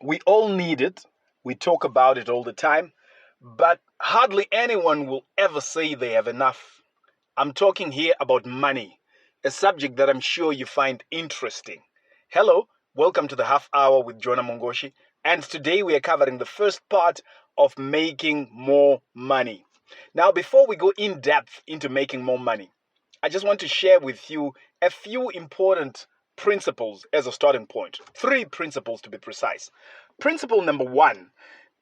We all need it. We talk about it all the time, but hardly anyone will ever say they have enough. I'm talking here about money, a subject that I'm sure you find interesting. Hello, welcome to the Half Hour with Jonah Mongoshi, and today we are covering the first part of making more money. Now, before we go in depth into making more money, I just want to share with you a few important principles as a starting point. Three principles to be precise. Principle number one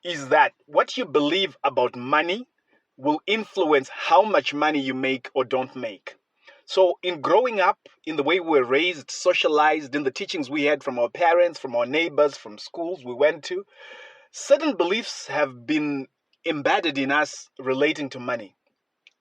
is that what you believe about money will influence how much money you make or don't make. So, in growing up, in the way we were raised, socialized, in the teachings we had from our parents, from our neighbors, from schools we went to, certain beliefs have been embedded in us relating to money.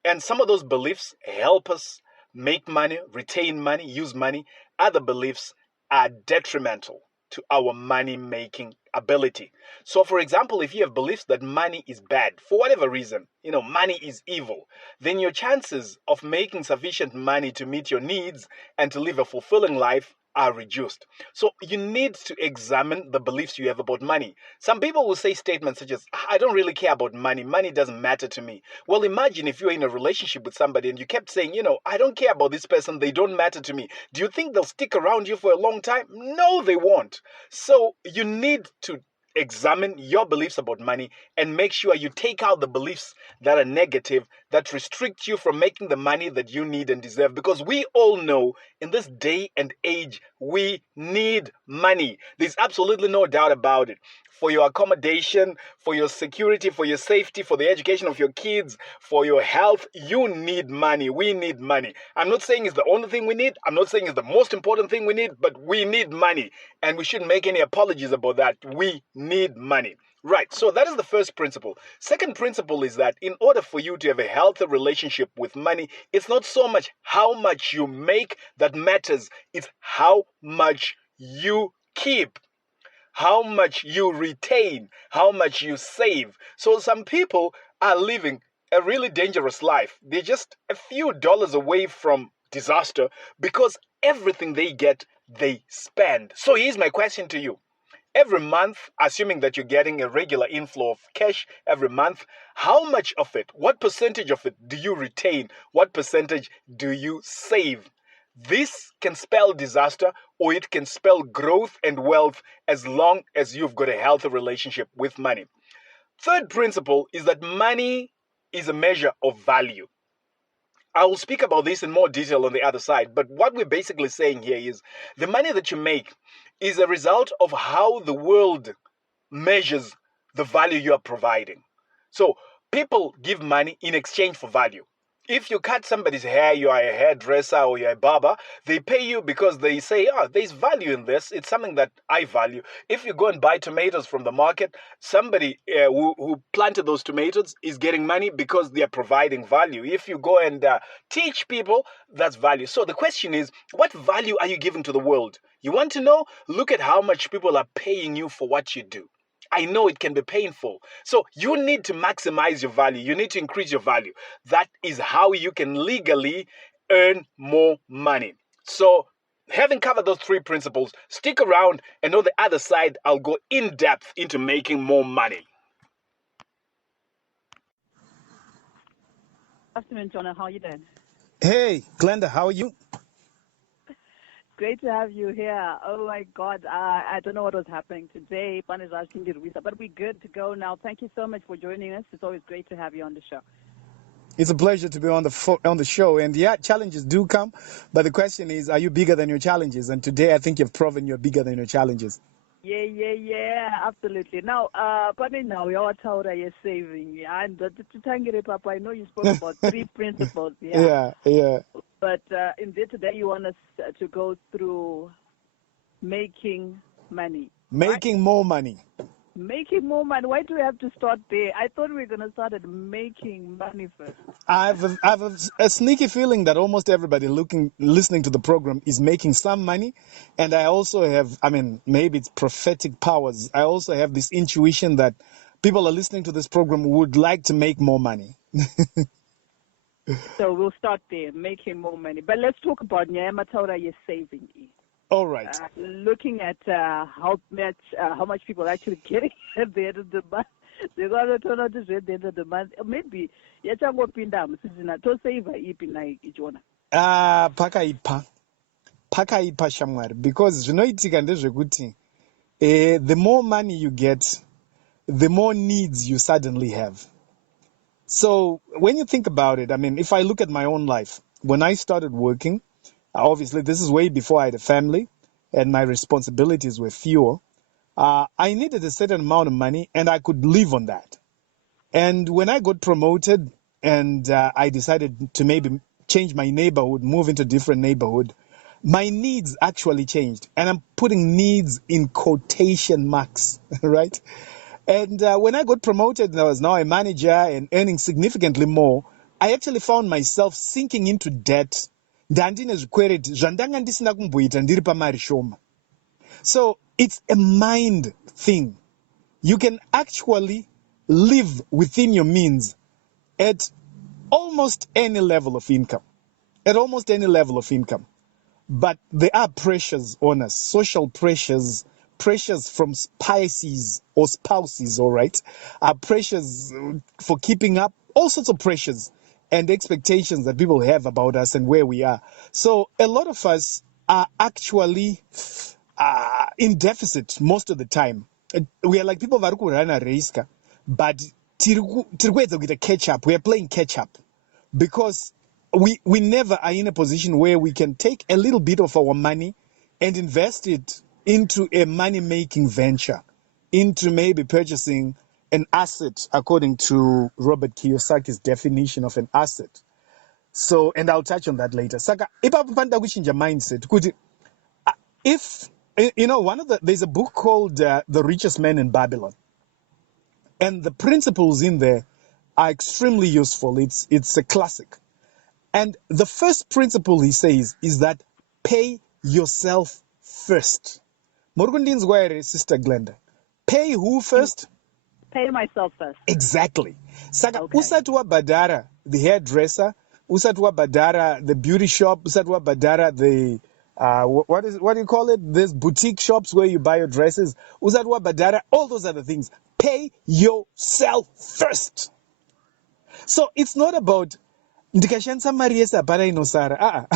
And some of those beliefs help us make money, retain money, use money. Other beliefs are detrimental to our money making ability. So, for example, if you have beliefs that money is bad for whatever reason, money is evil, then your chances of making sufficient money to meet your needs and to live a fulfilling life are reduced. So you need to examine the beliefs you have about money. Some people will say statements such as, I don't really care about money. Money doesn't matter to me. Well, imagine if you're in a relationship with somebody and you kept saying, I don't care about this person. They don't matter to me. Do you think they'll stick around you for a long time? No, they won't. So you need to examine your beliefs about money and make sure you take out the beliefs that are negative, that restrict you from making the money that you need and deserve. Because we all know in this day and age, we need money. There's absolutely no doubt about it. For your accommodation, for your security, for your safety, for the education of your kids, for your health, you need money. We need money. I'm not saying it's the only thing we need. I'm not saying it's the most important thing we need, but we need money. And we shouldn't make any apologies about that. We need money. Right, so that is the first principle. Second principle is that in order for you to have a healthy relationship with money, it's not so much how much you make that matters, it's how much you keep, how much you retain, how much you save. So some people are living a really dangerous life. They're just a few dollars away from disaster because everything they get, they spend. So here's my question to you. Every month, assuming that you're getting a regular inflow of cash every month, how much of it, what percentage of it do you retain? What percentage do you save? This can spell disaster or it can spell growth and wealth as long as you've got a healthy relationship with money. Third principle is that money is a measure of value. I will speak about this in more detail on the other side, but what we're basically saying here is the money that you make is a result of how the world measures the value you are providing. So people give money in exchange for value. If you cut somebody's hair, you are a hairdresser or you're a barber, they pay you because they say, there's value in this. It's something that I value. If you go and buy tomatoes from the market, somebody who planted those tomatoes is getting money because they are providing value. If you go and teach people, that's value. So the question is, what value are you giving to the world? You want to know? Look at how much people are paying you for what you do. I know it can be painful. So you need to maximize your value. You need to increase your value. That is how you can legally earn more money. So having covered those three principles, stick around and on the other side, I'll go in depth into making more money. Afternoon, Jonah. How are you doing? Hey, Glenda, how are you? Great to have you here. Oh my God, I don't know what was happening today. Fun is asking you to reset, but we're good to go now. Thank you so much for joining us. It's always great to have you on the show. It's a pleasure to be on the show. And yeah, challenges do come, but the question is, are you bigger than your challenges? And today, I think you've proven you're bigger than your challenges. Yeah, absolutely. Now, now your Taura is saving. And to Tangere Papa, I know you spoke about three principles. Yeah. But indeed, today you want us to go through making money. Making more money. Making more money. Why do we have to start there? I thought we were going to start at making money first. I have a sneaky feeling that almost everybody listening to the program is making some money. And I also have, maybe it's prophetic powers. I also have this intuition that people are listening to this program would like to make more money. So we'll start there, making more money. But let's talk about Nyama Taura you're saving. All right. Looking at how much people are actually getting at the end of the month. They're going to turn out this at the end of the month. Maybe yachangopinda musizina to save ipi na ichona. Pakaipa shamwari, because zvinoitika ndezvekuti the more money you get, the more needs you suddenly have. So when you think about it, I mean, if I look at my own life, when I started working, obviously this is way before I had a family and my responsibilities were fewer. I needed a certain amount of money and I could live on that. And when I got promoted and I decided to maybe change my neighborhood, move into a different neighborhood, my needs actually changed. And I'm putting needs in quotation marks, right? And when I got promoted and I was now a manager and earning significantly more, I actually found myself sinking into debt. So it's a mind thing. You can actually live within your means at almost any level of income. But there are pressures on us, social pressures from spouses, all right? Pressures for keeping up, all sorts of pressures and expectations that people have about us and where we are. So a lot of us are actually in deficit most of the time. We are like people vari kurana race, but tiri catch up. We are playing catch up because we never are in a position where we can take a little bit of our money and invest it into a money-making venture, into maybe purchasing an asset according to Robert Kiyosaki's definition of an asset. So, and I'll touch on that later. Saka, ipapo panda kuchinja mindset. Kuti, if, you know, there's a book called The Richest Man in Babylon. And the principles in there are extremely useful. It's a classic. And the first principle he says is that pay yourself first. Morgundin's where Sister Glenda. Pay who first? Pay myself first. Exactly. Saka usatwa badara, the hairdresser, usatwa badara, the beauty shop, usatwa badara, the what do you call it? There's boutique shops where you buy your dresses. Usatwa badara, all those other things. Pay yourself first. So it's not about ndikashandisa mari yese hapana inosara.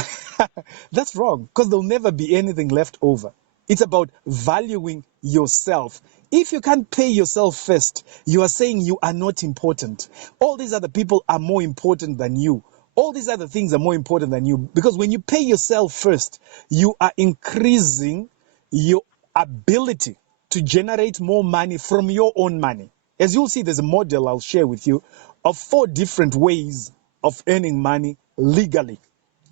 That's wrong, because there'll never be anything left over. It's about valuing yourself. If you can't pay yourself first, you are saying you are not important. All these other people are more important than you. All these other things are more important than you. Because when you pay yourself first, you are increasing your ability to generate more money from your own money. As you'll see, there's a model I'll share with you of 4 different ways of earning money legally.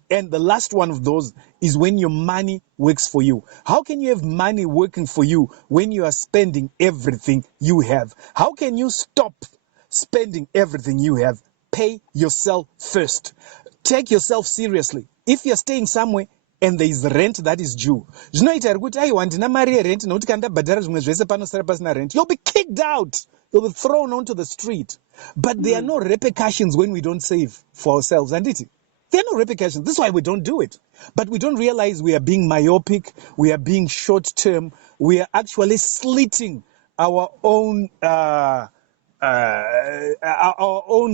And the last one of those is when your money works for you. How can you have money working for you when you are spending everything you have? How can you stop spending everything you have? Pay yourself first. Take yourself seriously. If you're staying somewhere and there is rent that is due, you'll be kicked out. You'll be thrown onto the street. But there are no repercussions when we don't save for ourselves, and it. There are no repercussions. This is why we don't do it. But we don't realize we are being myopic. We are being short-term. We are actually slitting our own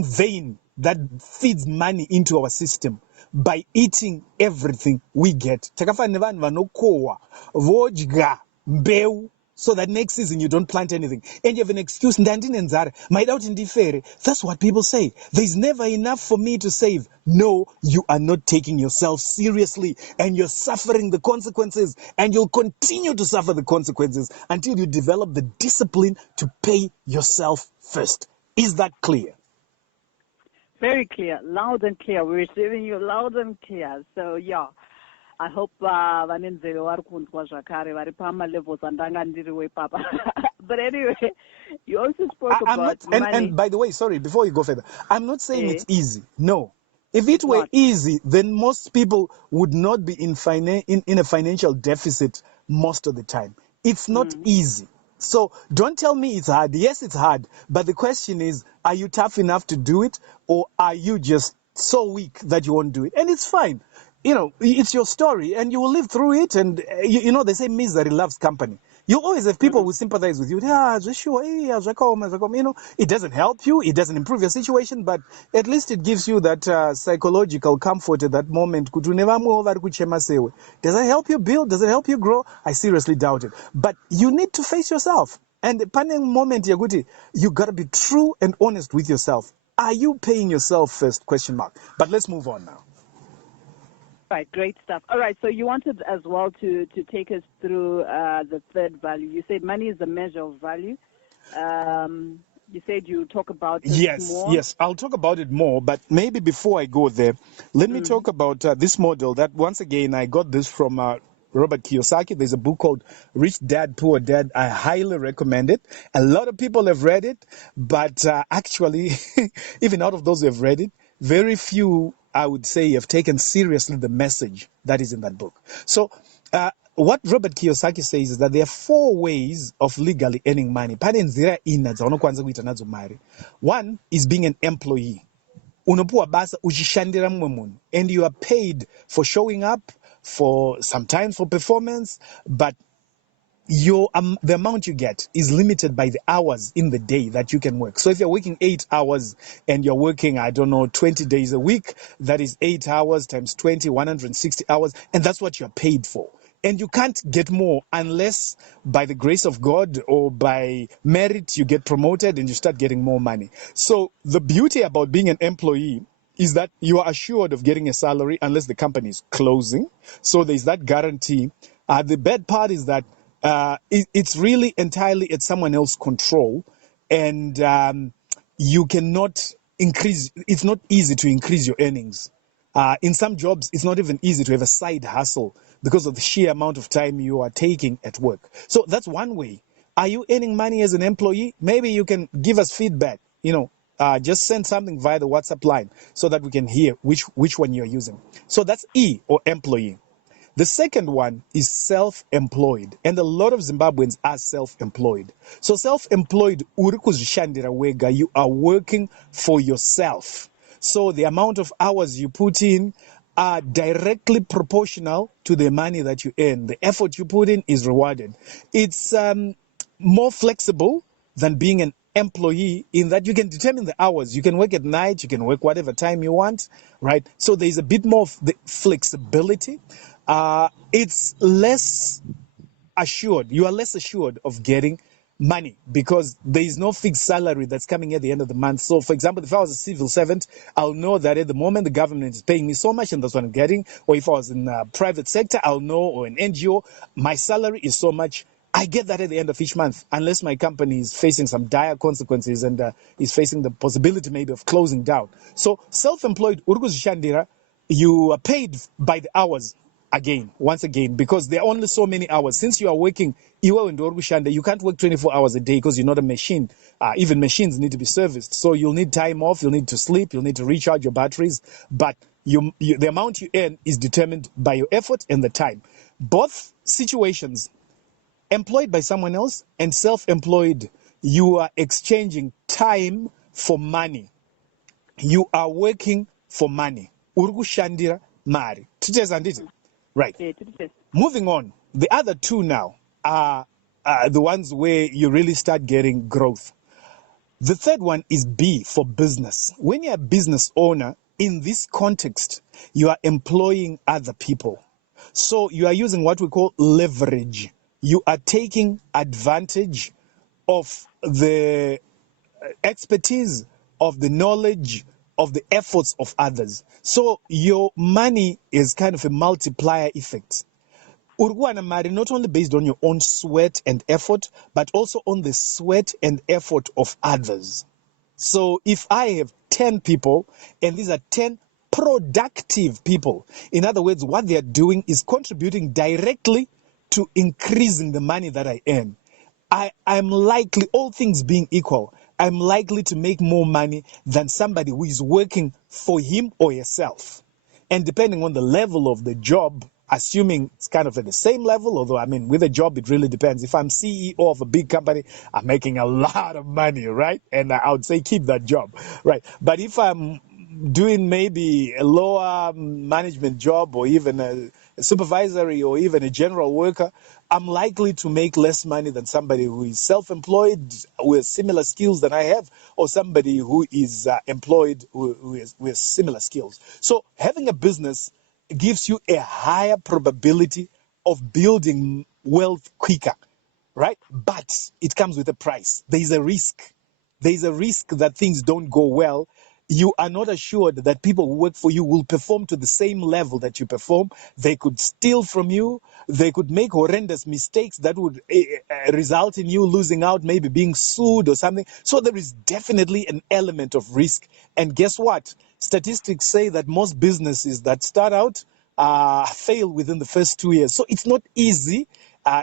vein that feeds money into our system by eating everything we get. Takafana vanhu vanokohwa, vodya, mbeu, so that next season you don't plant anything. And you have an excuse, ndandine nzara, maida kuti ndifere. That's what people say. There's never enough for me to save. No, you are not taking yourself seriously and you're suffering the consequences, and you'll continue to suffer the consequences until you develop the discipline to pay yourself first. Is that clear? Very clear, loud and clear. We're receiving you loud and clear. So, yeah. I hope vanenzeve vari kunzwa zvakare vari pamalevels andanga ndiriwe papa. But anyway, you also spoke about money. And by the way, sorry, before you go further, I'm not saying it's easy. No. If it were easy, then most people would not be in a financial deficit most of the time. It's not easy. So don't tell me it's hard. Yes, it's hard. But the question is, are you tough enough to do it? Or are you just so weak that you won't do it? And it's fine. it's your story and you will live through it. And they say misery loves company. You always have people who sympathize with you. Sure, it doesn't help you, it doesn't improve your situation, but at least it gives you that psychological comfort at that moment. Does it help you build? Does it help you grow? I seriously doubt it. But you need to face yourself. And the moment you got to be true and honest with yourself. Are you paying yourself first? Question mark. But let's move on now. Right, great stuff. All right, so you wanted as well to take us through the third value. You said money is a measure of value. You said you talk about it more. Yes, I'll talk about it more, but maybe before I go there, let me talk about this model that, once again, I got this from Robert Kiyosaki. There's a book called Rich Dad, Poor Dad. I highly recommend it. A lot of people have read it, but actually, even out of those who have read it, very few, I would say, have taken seriously the message that is in that book. So what Robert Kiyosaki says is that there are 4 ways of legally earning money. One is being an employee. Unopuwa basa uchishandira mwe munhu, and you are paid for showing up, for sometimes for performance, but the amount you get is limited by the hours in the day that you can work. So if you're working 8 hours and you're working, 20 days a week, that is 8 hours times 20, 160 hours, and that's what you're paid for. And you can't get more unless by the grace of God or by merit you get promoted and you start getting more money. So the beauty about being an employee is that you are assured of getting a salary unless the company is closing. So there's that guarantee. The bad part is that it's really entirely at someone else's control, and you cannot increase. It's not easy to increase your earnings. In some jobs, it's not even easy to have a side hustle because of the sheer amount of time you are taking at work. So that's one way. Are you earning money as an employee? Maybe you can give us feedback. Just send something via the WhatsApp line so that we can hear which one you're using. So that's E, or employee. The second one is self-employed, and a lot of Zimbabweans are self-employed. So self-employed, you are working for yourself. So the amount of hours you put in are directly proportional to the money that you earn. The effort you put in is rewarded. It's more flexible than being an employee in that you can determine the hours. You can work at night, you can work whatever time you want, right? So there's a bit more of the flexibility. It's less assured. You are less assured of getting money because there is no fixed salary that's coming at the end of the month. So, for example, if I was a civil servant, I'll know that at the moment the government is paying me so much and that's what I'm getting. Or if I was in the private sector, I'll know, or an NGO, my salary is so much. I get that at the end of each month, unless my company is facing some dire consequences and is facing the possibility maybe of closing down. So self-employed, you are paid by the hours. Once again, because there are only so many hours. Since you are working, you can't work 24 hours a day because you're not a machine. Even machines need to be serviced. So you'll need time off, you'll need to sleep, you'll need to recharge your batteries. But the amount you earn is determined by your effort and the time. Both situations, employed by someone else and self-employed, you are exchanging time for money. You are working for money. Urugushandira mari. Right. Moving on, the other two now are the ones where you really start getting growth. The third one is B, for business. When you're a business owner, in this context, you are employing other people. So you are using what we call leverage. You are taking advantage of the expertise, of the knowledge, of the efforts of others. So your money is kind of a multiplier effect. Urguana Mari, not only based on your own sweat and effort, but also on the sweat and effort of others. So if I have 10 people, and these are 10 productive people, in other words, what they are doing is contributing directly to increasing the money that I earn, I'm likely, all things being equal, I'm likely to make more money than somebody who is working for him or herself. And depending on the level of the job, assuming it's kind of at the same level, although, I mean, with a job, it really depends. If I'm CEO of a big company, I'm making a lot of money, right? And I would say keep that job, right? But if I'm doing maybe a lower management job or even a supervisory or even a general worker, I'm likely to make less money than somebody who is self-employed with similar skills than I have, or somebody who is employed with similar skills. So having a business gives you a higher probability of building wealth quicker, right? But it comes with a price. There is a risk. There is a risk that things don't go well. You are not assured that people who work for you will perform to the same level that you perform. They could steal from you. They could make horrendous mistakes that would result in you losing out, maybe being sued or something. So there is definitely an element of risk. And guess what? Statistics say that most businesses that start out fail within the first 2 years. So it's not easy.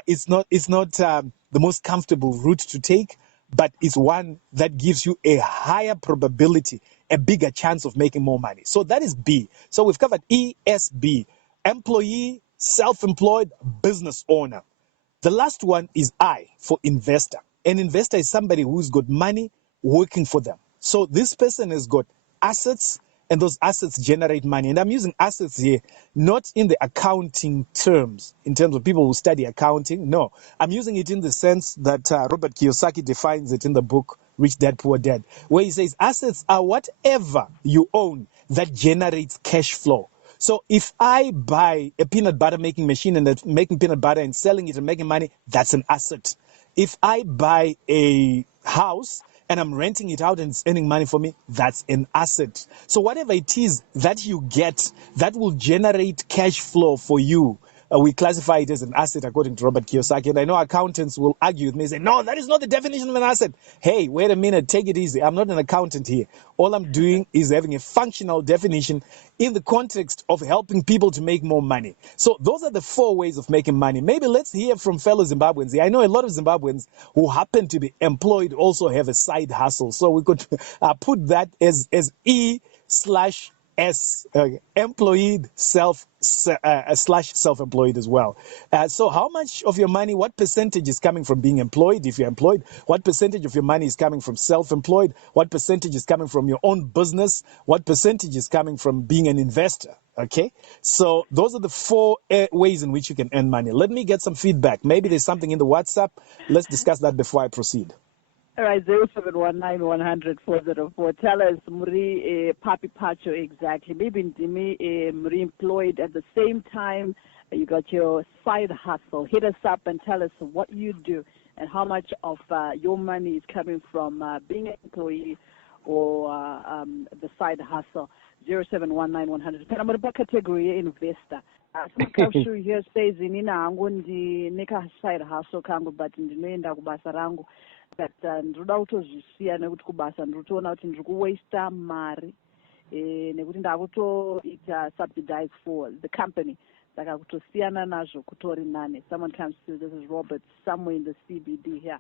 It's not the most comfortable route to take, but it's one that gives you a higher probability, a bigger chance of making more money. So that is B. So we've covered ESB, employee, self-employed, business owner. The last one is I, for investor. An investor is somebody who's got money working for them. So this person has got assets, and those assets generate money. And I'm using assets here, not in the accounting terms, in terms of people who study accounting. No, I'm using it in the sense that Robert Kiyosaki defines it in the book, Rich Dad, Poor Dad, where he says assets are whatever you own that generates cash flow. So if I buy a peanut butter making machine and it's making peanut butter and selling it and making money, that's an asset. If I buy a house and I'm renting it out and it's earning money for me, that's an asset. So whatever it is that you get that will generate cash flow for you, we classify it as an asset according to Robert Kiyosaki. And I know accountants will argue with me and say, no, that is not the definition of an asset. Hey, wait a minute, take it easy. I'm not an accountant here. All I'm doing is having a functional definition in the context of helping people to make more money. So those are the 4 ways of making money. Maybe let's hear from fellow Zimbabweans here. I know a lot of Zimbabweans who happen to be employed also have a side hustle. So we could put that as E/S, employed slash self-employed as well. So how much of your money, what percentage is coming from being employed if you're employed? What percentage of your money is coming from self-employed? What percentage is coming from your own business? What percentage is coming from being an investor? Okay, so those are the 4 ways in which you can earn money. Let me get some feedback. Maybe there's something in the WhatsApp. Let's discuss that before I proceed. All right, 0719-100-404. Tell us, Muri Papi Pacho, exactly. Maybe Muri employed at the same time. You got your side hustle. Hit us up and tell us what you do and how much of your money is coming from being an employee or the side hustle. 0719-100. And I'm going to category investor. Some here says inina hangu ndineka side hustle kangu but ndinoenda kubasa rangu. But ndinoda kutozvisiya nekuti kubasa ndinotoona kuti ndiri kuwaste mari nekuti ndakutoita subsidize for the company saka kutosiyana nazvo kutori nane. Someone comes to, this is Robert, somewhere in the CBD here,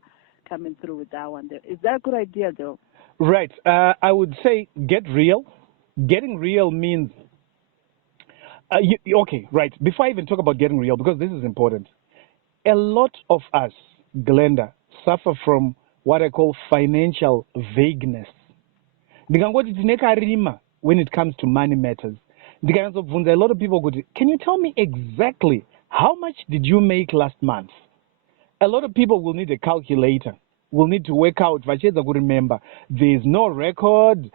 coming through with that one there. Is that a good idea though? Right. I would say get real. Getting real means okay, right. Before I even talk about getting real, because this is important, a lot of us, Glenda, suffer from what I call financial vagueness. When it comes to money matters, a lot of people go, can you tell me exactly how much did you make last month? A lot of people will need a calculator, will need to work out. Remember, there's no record,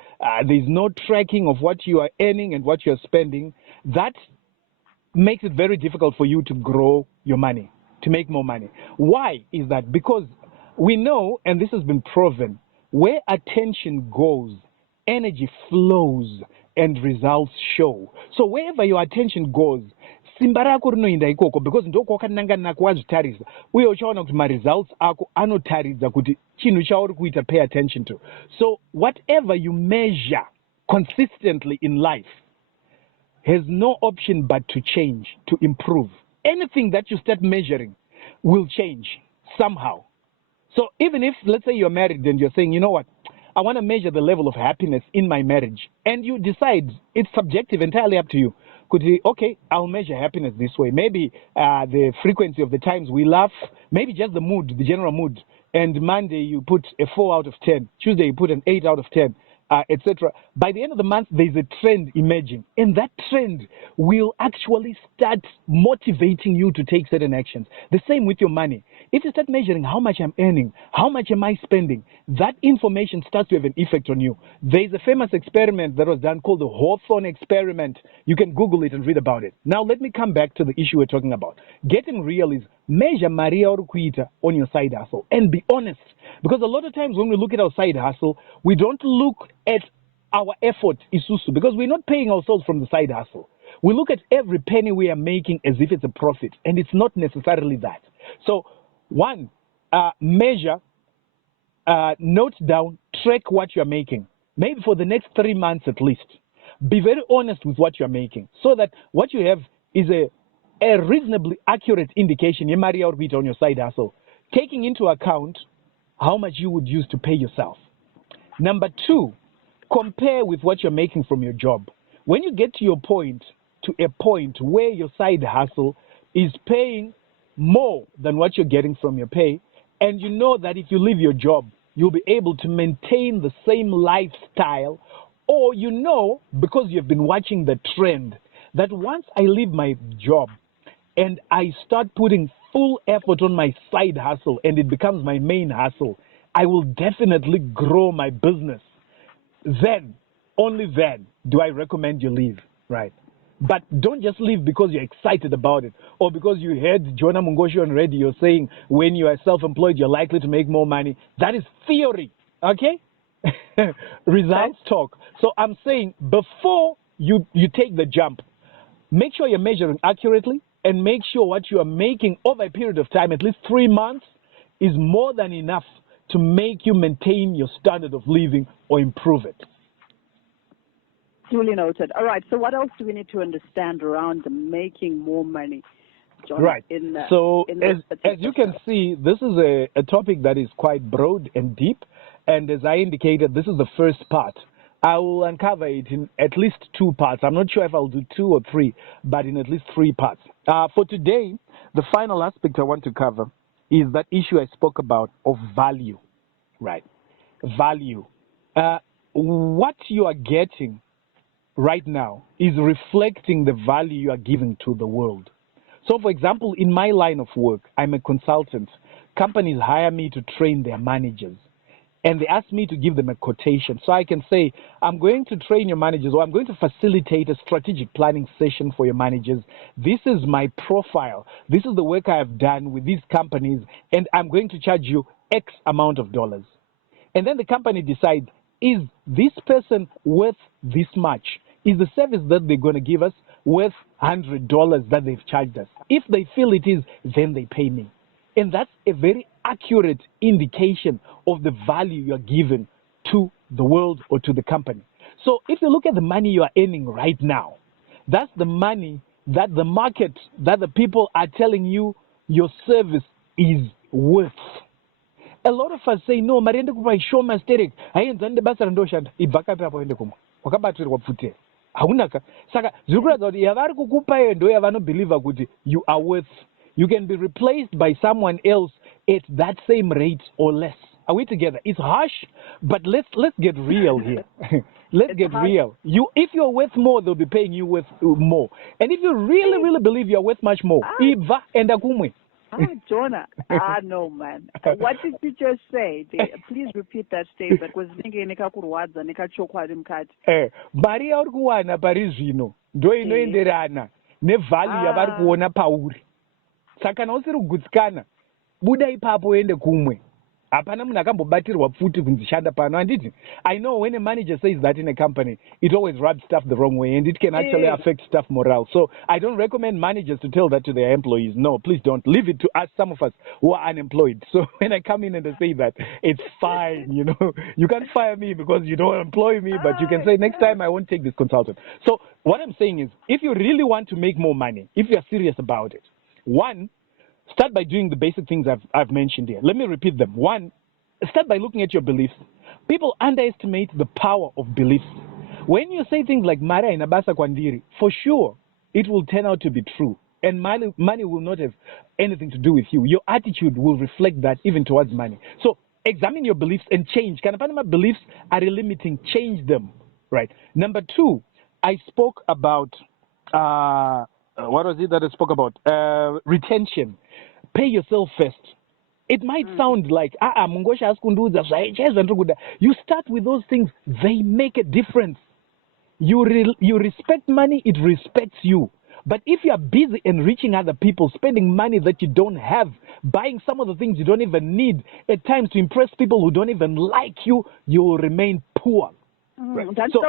there's no tracking of what you are earning and what you're spending. That makes it very difficult for you to grow your money, to make more money. Why is that? Because we know, and this has been proven, where attention goes, energy flows and results show. So wherever your attention goes, simba rako rinoenda ikoko, because ndokwakanangana kwazvitarisa uye uchaona kuti results ako anotaridza kuti chinhu chauri kuita, pay attention to. So whatever you measure consistently in life has no option but to change, to improve. Anything that you start measuring will change somehow. So even if, let's say you're married and you're saying, you know what, I want to measure the level of happiness in my marriage, and you decide, it's subjective, entirely up to you. Could you, okay, I'll measure happiness this way. Maybe the frequency of the times we laugh, maybe just the mood, the general mood. And Monday you put a 4 out of 10. Tuesday you put an 8 out of 10. etc. By the end of the month, there's a trend emerging, and that trend will actually start motivating you to take certain actions. The same with your money. If you start measuring how much I'm earning, how much am I spending, that information starts to have an effect on you. There's a famous experiment that was done called the Hawthorne Experiment. You can Google it and read about it. Now, let me come back to the issue we're talking about. Getting real is measure Maria or Kuita on your side hustle and be honest. Because a lot of times when we look at our side hustle, we don't look at our effort, isusu, because we're not paying ourselves from the side hustle. We look at every penny we are making as if it's a profit, and it's not necessarily that. So, one, measure, note down, track what you're making, maybe for the next 3 months at least. Be very honest with what you're making, so that what you have is a reasonably accurate indication on your side hustle, taking into account how much you would use to pay yourself. Number two, compare with what you're making from your job. When you get to a point where your side hustle is paying more than what you're getting from your pay, and you know that if you leave your job, you'll be able to maintain the same lifestyle, or you know, because you've been watching the trend, that once I leave my job and I start putting full effort on my side hustle and it becomes my main hustle, I will definitely grow my business. Then, only then, do I recommend you leave, right? But don't just leave because you're excited about it, or because you heard Jonah Mungoshi on radio saying when you are self-employed, you're likely to make more money. That is theory, okay? Results talk. So I'm saying before you take the jump, make sure you're measuring accurately, and make sure what you are making over a period of time, at least 3 months, is more than enough to make you maintain your standard of living or improve it. Duly noted. All right, so what else do we need to understand around making more money, John? Right. As you can see, this is a topic that is quite broad and deep, and as I indicated, this is the first part. I will uncover it in at least 2 parts. I'm not sure if I'll do 2 or 3, but in at least 3 parts. For today, the final aspect I want to cover is that issue I spoke about of value, right? Value. What you are getting right now is reflecting the value you are giving to the world. So, for example, in my line of work, I'm a consultant. Companies hire me to train their managers, and they ask me to give them a quotation. So I can say, I'm going to train your managers, or I'm going to facilitate a strategic planning session for your managers. This is my profile. This is the work I have done with these companies, and I'm going to charge you X amount of dollars. And then the company decides, is this person worth this much? Is the service that they're going to give us worth $100 that they've charged us? If they feel it is, then they pay me. And that's a very accurate indication of the value you are given to the world or to the company. So if you look at the money you are earning right now, that's the money that the market, that the people are telling you your service is worth. A lot of us say, no, mariende kupa show masterek, haenzande basa randoshanda, ibvaka papo ende kumwe. Wakabatirwa pfute. Haunaka. Saka, zikuradza kuti yavari kukupa endo yavanobelieve kuti you are worth. You can be replaced by someone else at that same rate or less. Are we together? It's harsh, but let's get real here. Let's get real. If you're worth more, they'll be paying you worth more. And if you really believe you're worth much more, iva enda kumwe. Jonah. No, man. What did you just say? Please repeat that statement. Because nekakurwadza nekachokwadi mukati. Mari yauri kuwana pari zvino ndo inoenderana nevalue yavari kuona pauri. Saka kana usiri kugutsikana, buda ipapo uende kumwe. Hapana munhu akambobatirwa pfuti kunzi shanda pano. Handiti, I know when a manager says that in a company, it always rubs stuff the wrong way, and it can actually affect staff morale. So I don't recommend managers to tell that to their employees. No, please don't. Leave it to us, some of us who are unemployed. So when I come in and I say that, it's fine, you know. You can't fire me because you don't employ me, but you can say, next time I won't take this consultant. So what I'm saying is, if you really want to make more money, if you're serious about it, one, start by doing the basic things I've mentioned here. Let me repeat them. One, start by looking at your beliefs. People underestimate the power of beliefs. When you say things like Mara inabasa kwandiri, for sure, it will turn out to be true. And money will not have anything to do with you. Your attitude will reflect that even towards money. So examine your beliefs and change. Kana pane beliefs are limiting, change them, right? Number 2, I spoke about, what was it that I spoke about? Retention. Pay yourself first. It might sound like, you start with those things, they make a difference. You respect money, it respects you. But if you are busy enriching other people, spending money that you don't have, buying some of the things you don't even need, at times to impress people who don't even like you, you will remain poor. Right. So,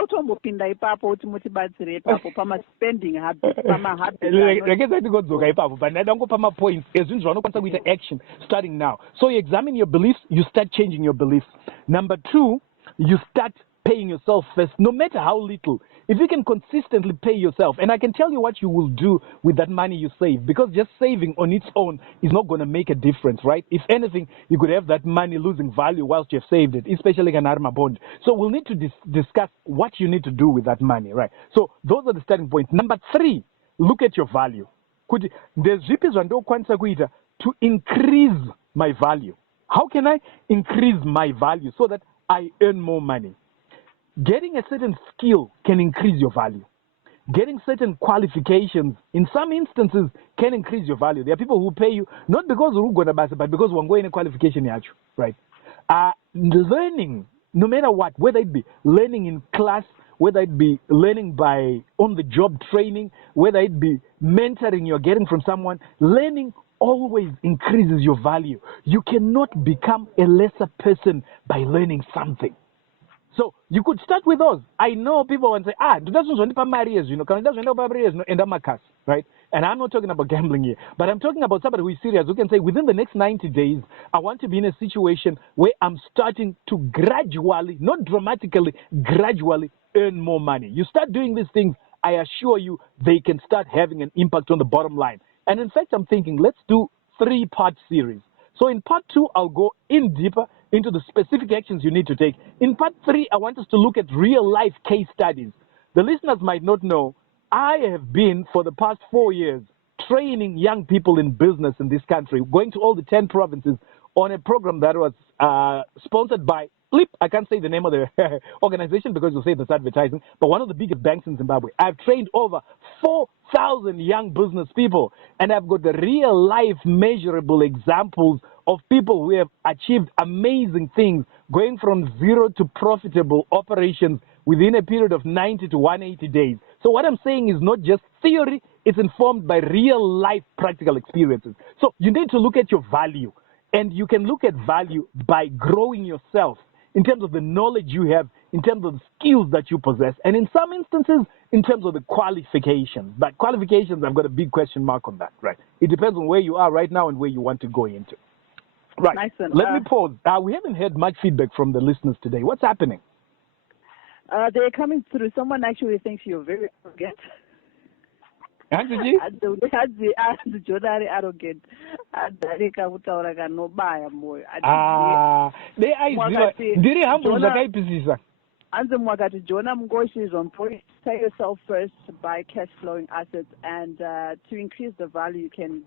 action starting now. So you examine your beliefs, you start changing your beliefs. Number 2, you start paying yourself first, no matter how little. If you can consistently pay yourself, and I can tell you what you will do with that money you save, because just saving on its own is not going to make a difference, right? If anything, you could have that money losing value whilst you've saved it, especially an ARMA bond. So we'll need to discuss what you need to do with that money, right? So those are the starting points. Number 3, look at your value. To increase my value. How can I increase my value so that I earn more money? Getting a certain skill can increase your value. Getting certain qualifications, in some instances, can increase your value. There are people who pay you, not because we're going to but because we're going to qualification, right? Learning, no matter what, whether it be learning in class, whether it be learning by on-the-job training, whether it be mentoring you're getting from someone, learning always increases your value. You cannot become a lesser person by learning something. So you could start with those. I know people want to say, right? And I'm not talking about gambling here, but I'm talking about somebody who is serious, who can say, within the next 90 days, I want to be in a situation where I'm starting to gradually, not dramatically, gradually earn more money. You start doing these things, I assure you, they can start having an impact on the bottom line. And in fact, I'm thinking, let's do 3-part series. So in part 2, I'll go in deeper into the specific actions you need to take. In part 3, I want us to look at real-life case studies. The listeners might not know, I have been, for the past 4 years, training young people in business in this country, going to all the 10 provinces on a program that was sponsored by Flip. I can't say the name of the organization because you'll say that's advertising, but one of the biggest banks in Zimbabwe. I've trained over 4,000 young business people, and I've got the real-life measurable examples of people who have achieved amazing things, going from zero to profitable operations within a period of 90 to 180 days. So what I'm saying is not just theory, it's informed by real-life practical experiences. So you need to look at your value, and you can look at value by growing yourself in terms of the knowledge you have, in terms of the skills that you possess, and in some instances, in terms of the qualifications. But qualifications, I've got a big question mark on that, right? It depends on where you are right now and where you want to go into. Right. Nice. Let me pause. We haven't heard much feedback from the listeners today. What's happening? They're coming through. Someone actually thinks you're very arrogant. Handiji? Arrogant. Ndiri humble zvakaipisisa. Anze mwakati Jonah Mgoshi is on point. Pay yourself first, buy cash flowing assets, and to increase the value you can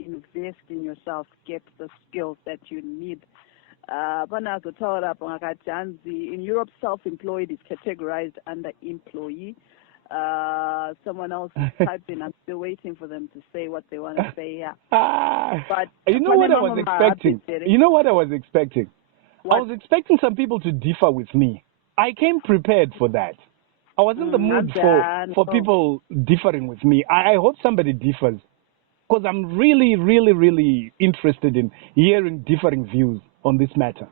invest in yourself, get the skills that you need. In Europe, self-employed is categorized under employee. Someone else typed in. I'm still waiting for them to say what they want to say here. But you know what I was expecting? You know what I was expecting? What? I was expecting some people to differ with me. I came prepared for that. I was in the mood for people differing with me. I hope somebody differs, because I'm really, really, really interested in hearing differing views on this matter.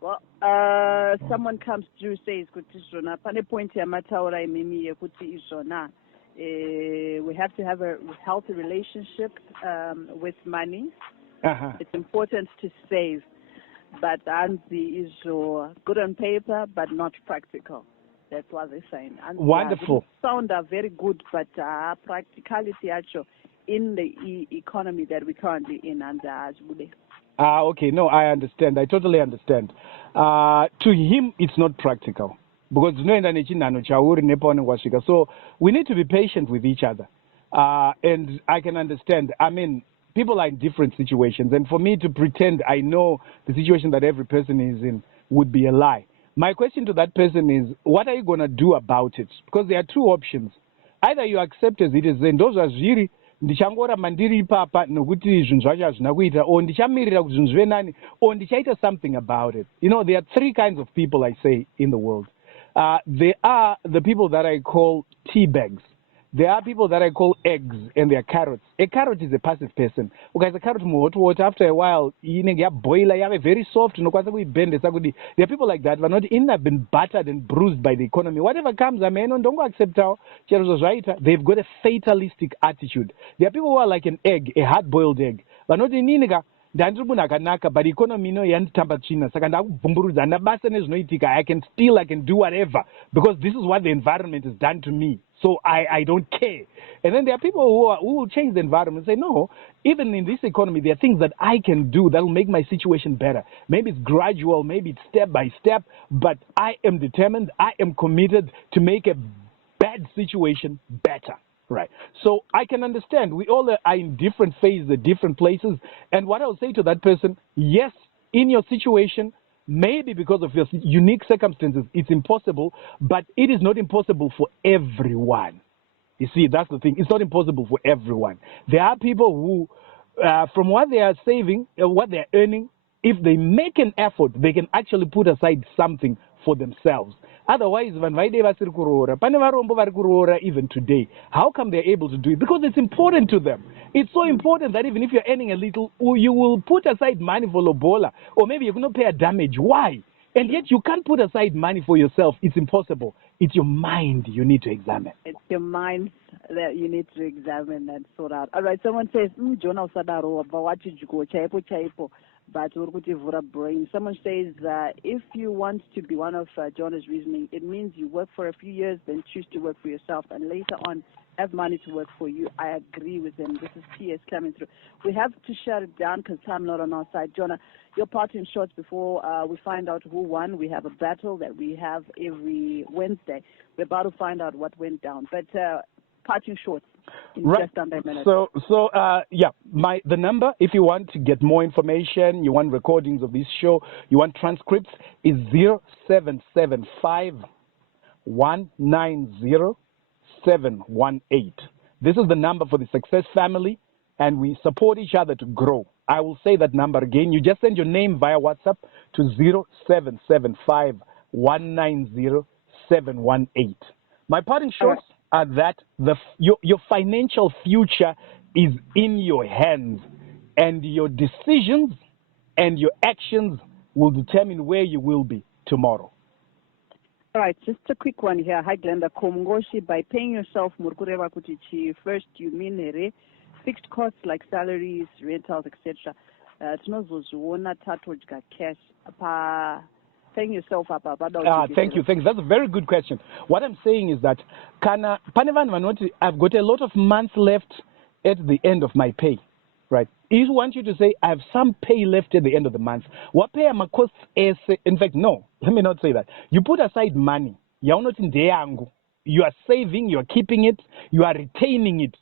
Well, someone comes through, says, we have to have a healthy relationship with money. It's important to save, but Anzi is good on paper, but not practical. That's what they're saying. And wonderful. Sound are very good, but practicality actually in the economy that we're currently in, and okay, no, I understand. I totally understand. To him, it's not practical, because so we need to be patient with each other. And I can understand. I mean, people are in different situations. And for me to pretend I know the situation that every person is in would be a lie. My question to that person is, what are you going to do about it? Because there are two options. Either you accept as it is, and those are zviri, ndichangoramba ndiri papa nokuti zvinhu zvacho hazvina kuita, or ndichamirira kuti zvinhu zvive nani, or ndichaita something about it. You know, there are three kinds of people, I say, in the world. There are the people that I call tea bags. There are people that I call eggs, and they are carrots. A carrot is a passive person. Because a carrot hot water, after a while, you boil, you have very soft, there are people like that, but not in have been battered and bruised by the economy. Whatever comes, I mean, don't go accept how they've got a fatalistic attitude. There are people who are like an egg, a hard-boiled egg, but not in Iniga. But economy no yanditamba china saka ndakubvumburudza ndabasa nezvinoitika. I can steal, I can do whatever because this is what the environment has done to me, so I don't care. And then there are people who will change the environment and say, no, even in this economy there are things that I can do that will make my situation better. Maybe it's gradual, maybe it's step by step, but I am determined, I am committed to make a bad situation better. Right. So I can understand we all are in different phases at different places. And what I'll say to that person, yes, in your situation, maybe because of your unique circumstances, it's impossible, but it is not impossible for everyone. You see, that's the thing. It's not impossible for everyone. There are people who, from what they are saving, what they're earning, if they make an effort, they can actually put aside something for themselves. Otherwise, even today, how come they're able to do it? Because it's important to them. It's so important that even if you're earning a little, you will put aside money for lobola, or maybe you're going to pay a damage. Why? And yet you can't put aside money for yourself. It's impossible. It's your mind you need to examine. It's your mind that you need to examine and sort out. All right, someone says, Jonah Sadaro, chaipo. But brain. Someone says if you want to be one of Jonah's reasoning, it means you work for a few years, then choose to work for yourself, and later on have money to work for you. I agree with him. This is TS coming through. We have to shut it down because time not on our side. Jonah, your parting shots before we find out who won. We have a battle that we have every Wednesday. We're about to find out what went down. But parting shots. Right. Just under a minute. So the number, if you want to get more information, you want recordings of this show, you want transcripts, is 0775 190 718. This is the number for the Success Family, and we support each other to grow. I will say that number again. You just send your name via WhatsApp to 0775 190 718. My parting shots are that your financial future is in your hands, and your decisions and your actions will determine where you will be tomorrow. All right, just a quick one here. Hi, Glenda. Kongoshi, by paying yourself, Murkureva Kutichi, first you mean fixed costs like salaries, rentals, etc. Tunozozviona tatodya cash paying yourself up. Thank you. That's a very good question. What I'm saying is that I've got a lot of months left at the end of my pay, right? If you want you to say I have some pay left at the end of the month, what pay am I cost? In fact, no, let me not say that. You put aside money. You are saving, you are keeping it, you are retaining it.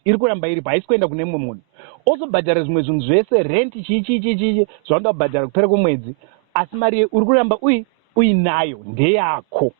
Also, badara zvimwe zvinhu zvese rent chichi zvaunoda kubhadhara kupera kwemwedzi, asi mari uri kuramba uinayo ndeyako.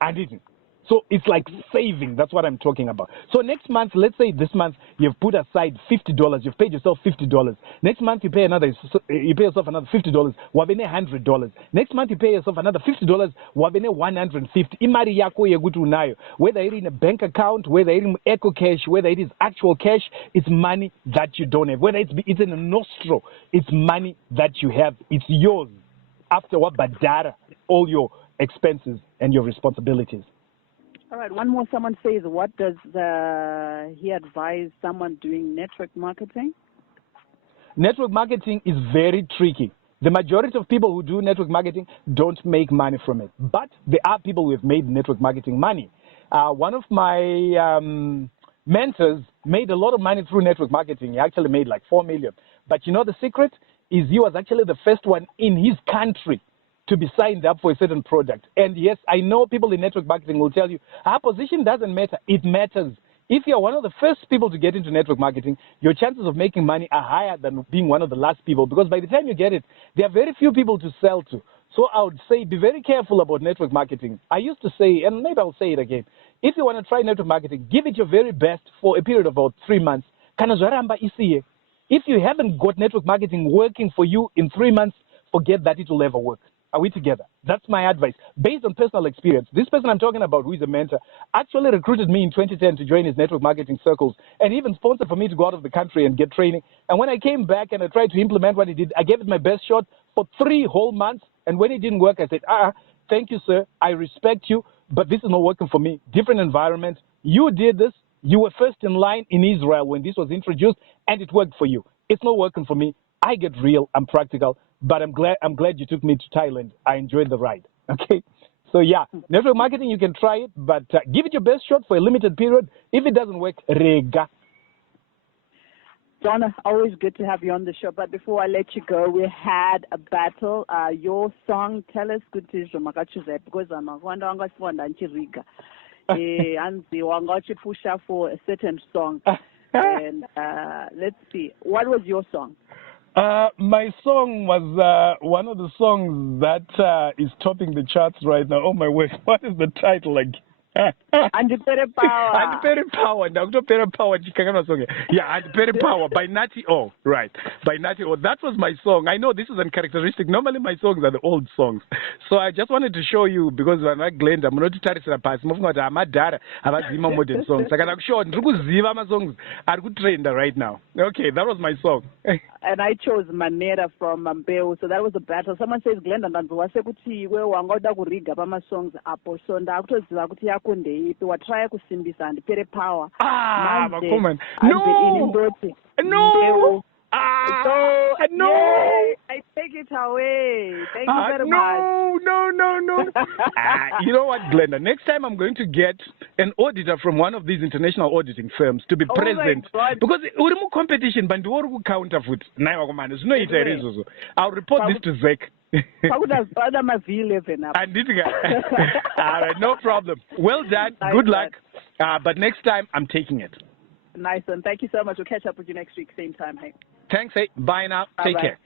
Anditi? So it's like saving. That's what I'm talking about. So next month, let's say this month you've put aside $50. You've paid yourself $50. Next month you pay yourself another $50. Wabene $100. Next month you pay yourself another $50. Wabene $150. Imari yako yegutu unayo. Whether it is in a bank account, whether it is eco cash, whether it is actual cash, it's money that you don't have. Whether it's in a nostro, it's money that you have. It's yours. After what badara, all your expenses and your responsibilities. All right, one more. Someone says, what does he advise someone doing network marketing? Network marketing is very tricky. The majority of people who do network marketing don't make money from it. But there are people who have made network marketing money. One of my mentors made a lot of money through network marketing. He actually made like 4 million. But you know the secret is he was actually the first one in his country to be signed up for a certain product. And yes, I know people in network marketing will tell you, our position doesn't matter. It matters. If you're one of the first people to get into network marketing, your chances of making money are higher than being one of the last people, because by the time you get it, there are very few people to sell to. So I would say be very careful about network marketing. I used to say, and maybe I'll say it again, if you want to try network marketing, give it your very best for a period of about 3 months. If you haven't got network marketing working for you in 3 months, forget that it will ever work. Are we together? That's my advice, based on personal experience. This person I'm talking about, who is a mentor, actually recruited me in 2010 to join his network marketing circles, and even sponsored for me to go out of the country and get training. And when I came back and I tried to implement what he did, I gave it my best shot for 3 whole months. And when it didn't work, I said, thank you, sir. I respect you, but this is not working for me. Different environment. You did this. You were first in line in Israel when this was introduced, and it worked for you. It's not working for me. I get real. I'm practical. But I'm glad you took me to Thailand. I enjoyed the ride. Okay? So, yeah, network marketing, you can try it, but give it your best shot for a limited period. If it doesn't work, rega. Donna, always good to have you on the show. But before I let you go, we had a battle. Your song, tell us good to because I'm going to push out for a certain song. And let's see. What was your song? My song was one of the songs that is topping the charts right now. Oh, my word. What is the title like? Untitled Power. Untitled Power. Untitled Power. Yeah, Untitled Power by Natty O. Right. By Natty O. That was my song. I know this is uncharacteristic. Normally my songs are the old songs. So I just wanted to show you, because when I Glenda, I'm not to pass. I'm a dad. I'm a modern songs. I can show you songs are good trend right now. Okay, that was my song. And I chose Manera from Mbeu. So that was a battle. Someone says, Glenda, songs try kusimbisa andipere power. Vakomana. No. No. Yay, I take it away. Thank you very much. No. You know what, Glenda? Next time I'm going to get an auditor from one of these international auditing firms to be present. Because we're more competition, but we're counterfeit. I'll report this to Zek. All right, no problem. Well done. Nice. Good luck. But next time, I'm taking it. Nice one. Thank you so much. We'll catch up with you next week, same time. Hey. Thanks. Hey. Bye now. Take care.